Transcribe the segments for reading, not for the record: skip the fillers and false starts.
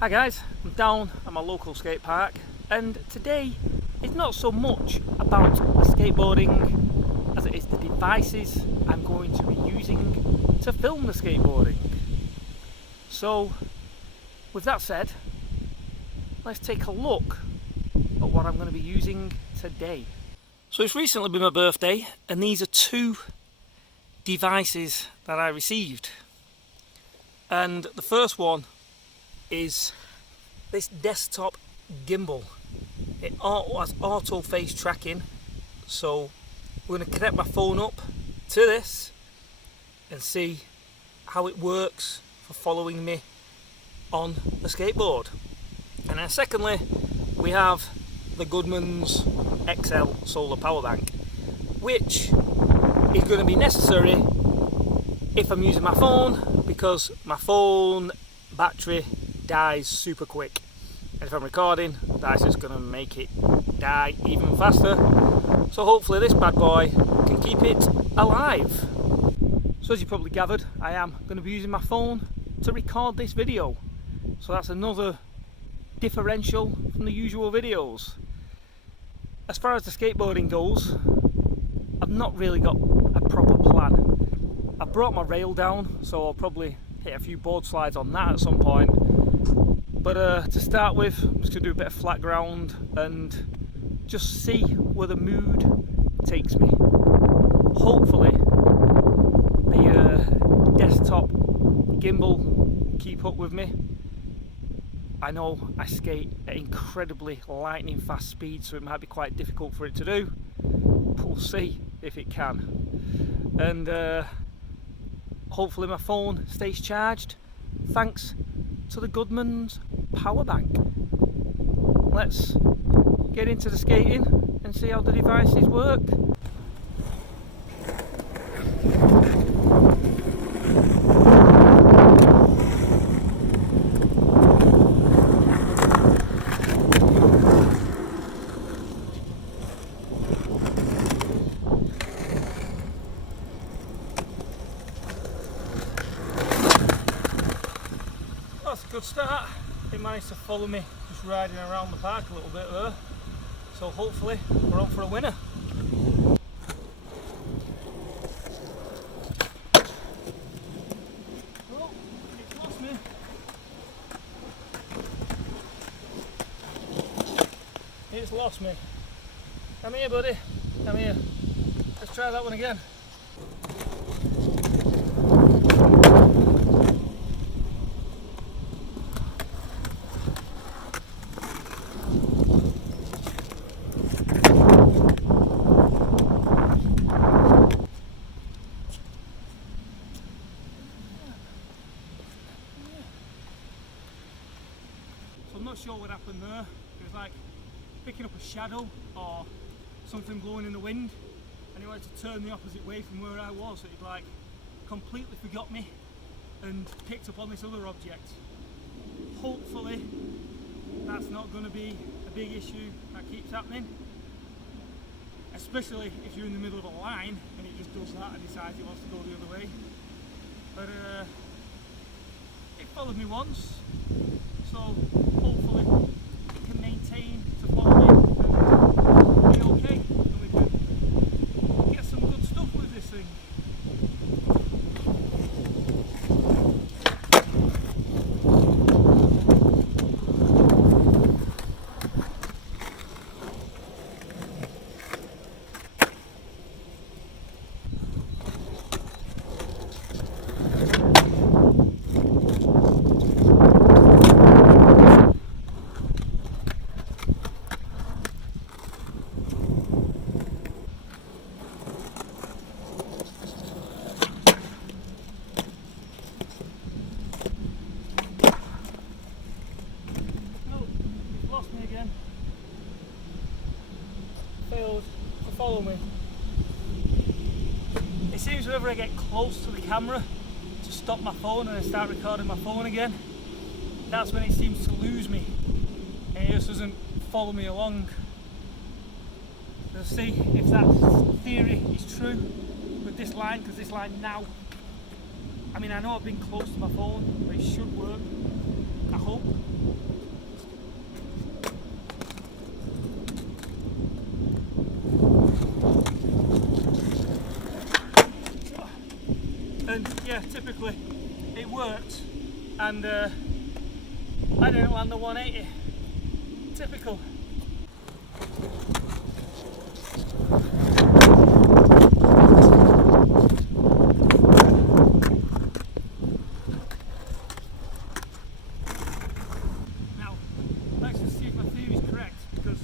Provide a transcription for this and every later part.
Hi guys, I'm down at my local skate park and today is not so much about the skateboarding as it is the devices I'm going to be using to film the skateboarding. So with that said, let's take a look at what I'm going to be using today. So it's recently been my birthday and these are two devices that I received, and the first one is this desktop gimbal. It has auto face tracking, so we're going to connect my phone up to this and see how it works for following me on the skateboard. And then secondly, we have the Goodmans XL solar power bank, which is going to be necessary if I'm using my phone, because my phone battery dies super quick, and if I'm recording, that's just going to make it die even faster. So hopefully this bad boy can keep it alive. So as you probably gathered, I am going to be using my phone to record this video, so that's another differential from the usual videos. As far as the skateboarding goes, I've not really got a proper plan. I've brought my rail down, so I'll probably hit a few board slides on that at some point. But to start with, I'm just going to do a bit of flat ground and just see where the mood takes me. Hopefully the desktop gimbal will keep up with me. I know I skate at incredibly lightning fast speed, so it might be quite difficult for it to do, but we'll see if it can. And hopefully my phone stays charged thanks to the Goodmans Powerbank. Let's get into the skating and see how the devices work. That's a good start. They managed to follow me just riding around the park a little bit there, so hopefully we're on for a winner. Oh, it's lost me. It's lost me. Come here, buddy. Come here. Let's try that one again. I'm not sure what happened there. It was like picking up a shadow or something blowing in the wind, and it wanted to turn the opposite way from where I was, so it like completely forgot me and picked up on this other object. Hopefully that's not going to be a big issue that keeps happening, especially if you're in the middle of a line and it just does that and decides it wants to go the other way. But it followed me once, so hopefully it can maintain to follow me and be okay, and we can get some good stuff with this thing. Failed to follow me. It seems whenever I get close to the camera to stop my phone and I start recording my phone again, that's when it seems to lose me and it just doesn't follow me along. We'll see if that theory is true with this line, because this line now, I mean, I know I've been close to my phone, but it should work, I hope. typically it worked, and I didn't land the 180. Typical. Now, let's just see if my theory is correct, because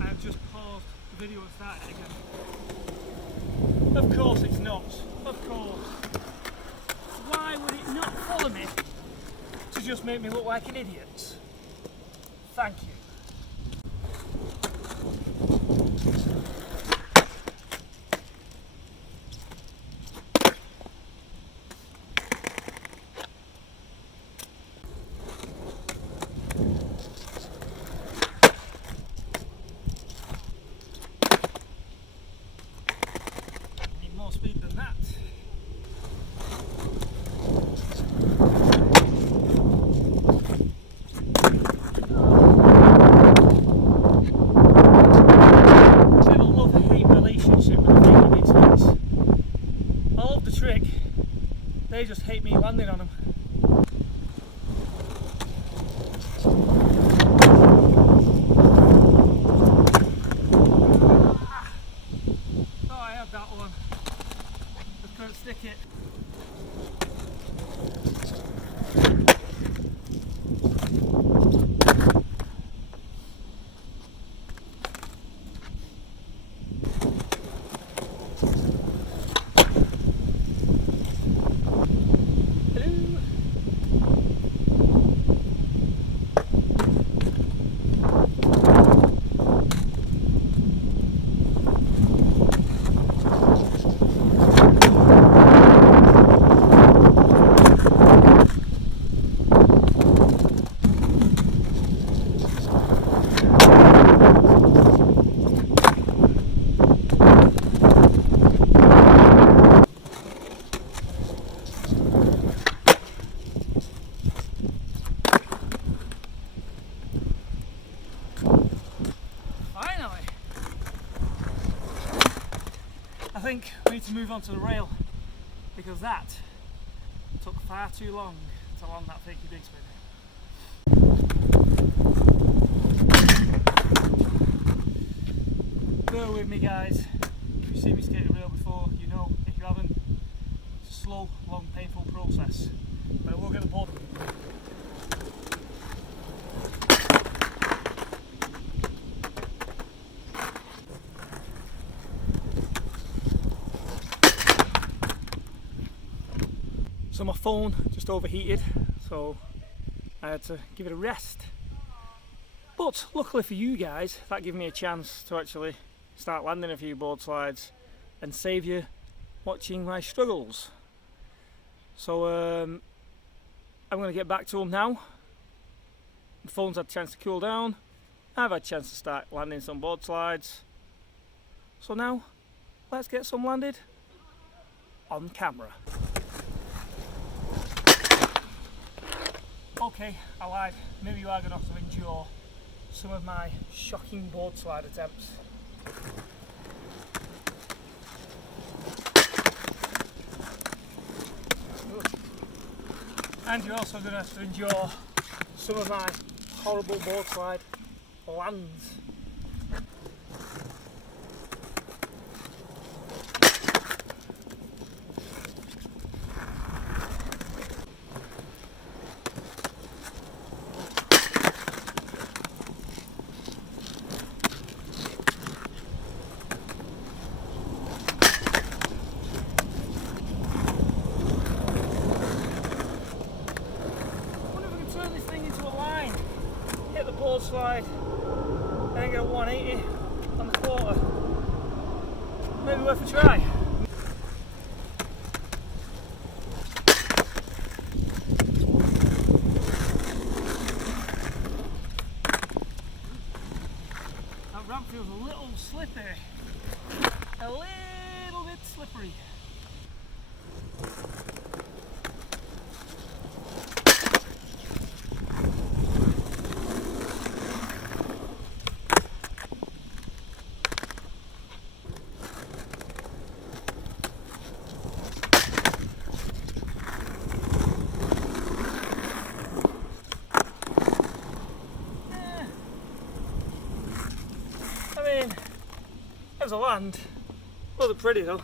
I have just paused the video and started again. Of course it's not. Of course. Why would it not follow me to just make me look like an idiot? Thank you. Need more speed than that. They just hate me landing on them. Oh, I had that one. Just couldn't stick it. I think we need to move on to the rail, because that took far too long to land that fakey big spin. Bear with me guys, if you've seen me skate a rail before, you know. If you haven't, it's a slow, long, painful process, but we'll get the board. So my phone just overheated, so I had to give it a rest. But luckily for you guys, that gave me a chance to actually start landing a few board slides and save you watching my struggles. So I'm going to get back to them now. The phone's had a chance to cool down. I've had a chance to start landing some board slides. So now, let's get some landed on camera. Okay, I lied. Maybe you are going to have to endure some of my shocking board slide attempts. And you're also going to have to endure some of my horrible board slide lands. Board slide and then get a 180 on the quarter. Maybe worth a try. That ramp feels a little slippery. A little bit slippery. As I land, well, they're pretty though.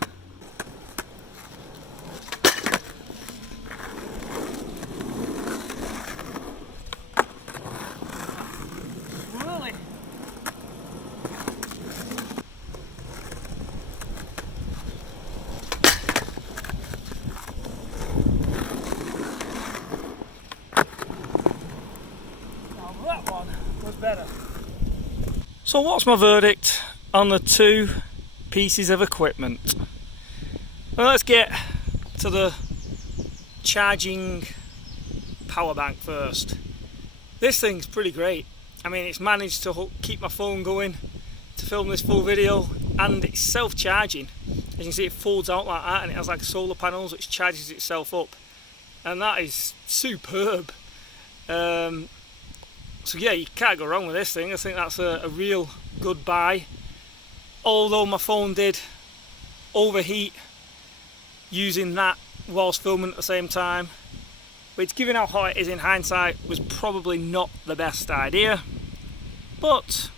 Really? Now that one was better. So what's my verdict on the two pieces of equipment? Well, let's get to the charging power bank first. This thing's pretty great. I mean, it's managed to keep my phone going to film this full video, and it's self-charging. As you can see, it folds out like that, and it has like solar panels which charges itself up, and that is superb. So yeah, you can't go wrong with this thing. I think that's a real good buy. Although my phone did overheat using that whilst filming at the same time, which, given how hot it is in hindsight, was probably not the best idea. But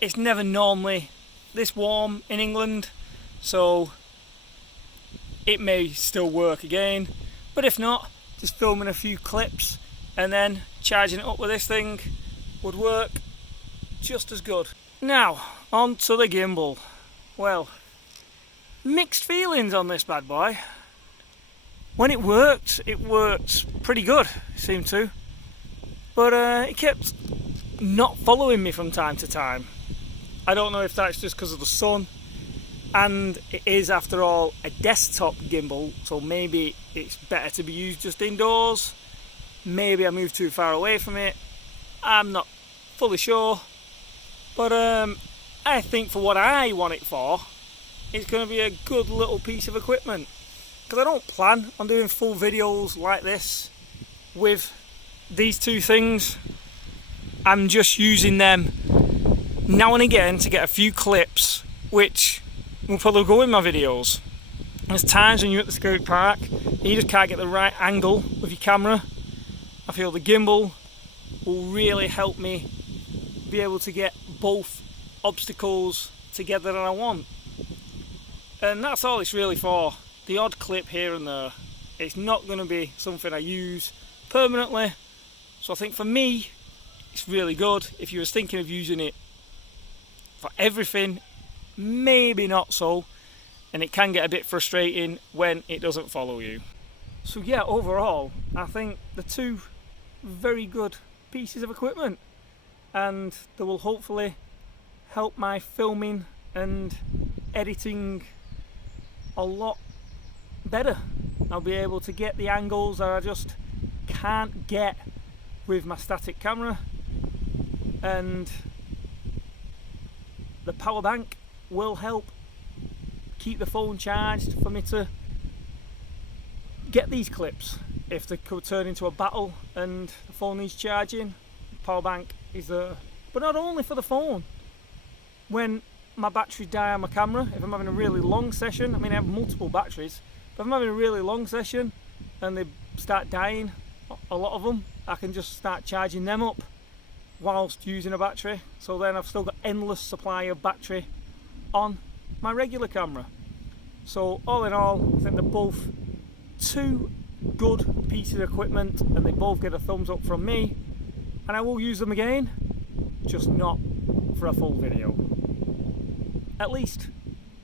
it's never normally this warm in England, so it may still work again. But if not, just filming a few clips and then charging it up with this thing would work just as good. Now, on to the gimbal. Well, mixed feelings on this bad boy. When it worked pretty good, it seemed to. But it kept not following me from time to time. I don't know if that's just because of the sun, and it is, after all, a desktop gimbal, so maybe it's better to be used just indoors. Maybe I moved too far away from it. I'm not fully sure. But I think for what I want it for, it's going to be a good little piece of equipment. Because I don't plan on doing full videos like this with these two things. I'm just using them now and again to get a few clips, which will probably go in my videos. There's times when you're at the skate park and you just can't get the right angle with your camera. I feel the gimbal will really help me be able to get both obstacles together that I want. And that's all it's really for. The odd clip here and there. It's not going to be something I use permanently. So I think for me, it's really good. If you was thinking of using it for everything, maybe not so. And it can get a bit frustrating when it doesn't follow you. So yeah, overall, I think the two very good pieces of equipment, and they will hopefully help my filming and editing a lot better. I'll be able to get the angles that I just can't get with my static camera, and the power bank will help keep the phone charged for me to get these clips. If they could turn into a battle and the phone needs charging, the power bank is there. But not only for the phone. When my batteries die on my camera, if I'm having a really long session, I mean I have multiple batteries, but if I'm having a really long session and they start dying, a lot of them, I can just start charging them up whilst using a battery. So then I've still got endless supply of battery on my regular camera. So all in all, I think they're both two good pieces of equipment, and they both get a thumbs up from me, and I will use them again, just not for a full video. At least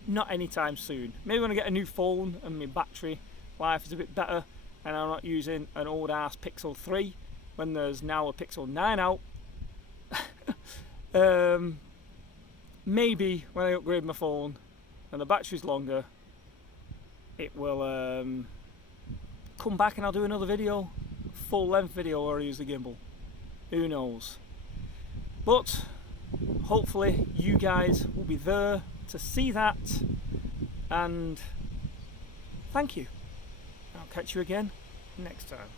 not anytime soon. Maybe when I get a new phone and my battery life is a bit better and I'm not using an old ass Pixel 3 when there's now a Pixel 9 out. Maybe when I upgrade my phone and the battery's longer, it will come back and I'll do another video, full length video, or use the gimbal. Who knows? But hopefully you guys will be there to see that, and thank you. I'll catch you again next time.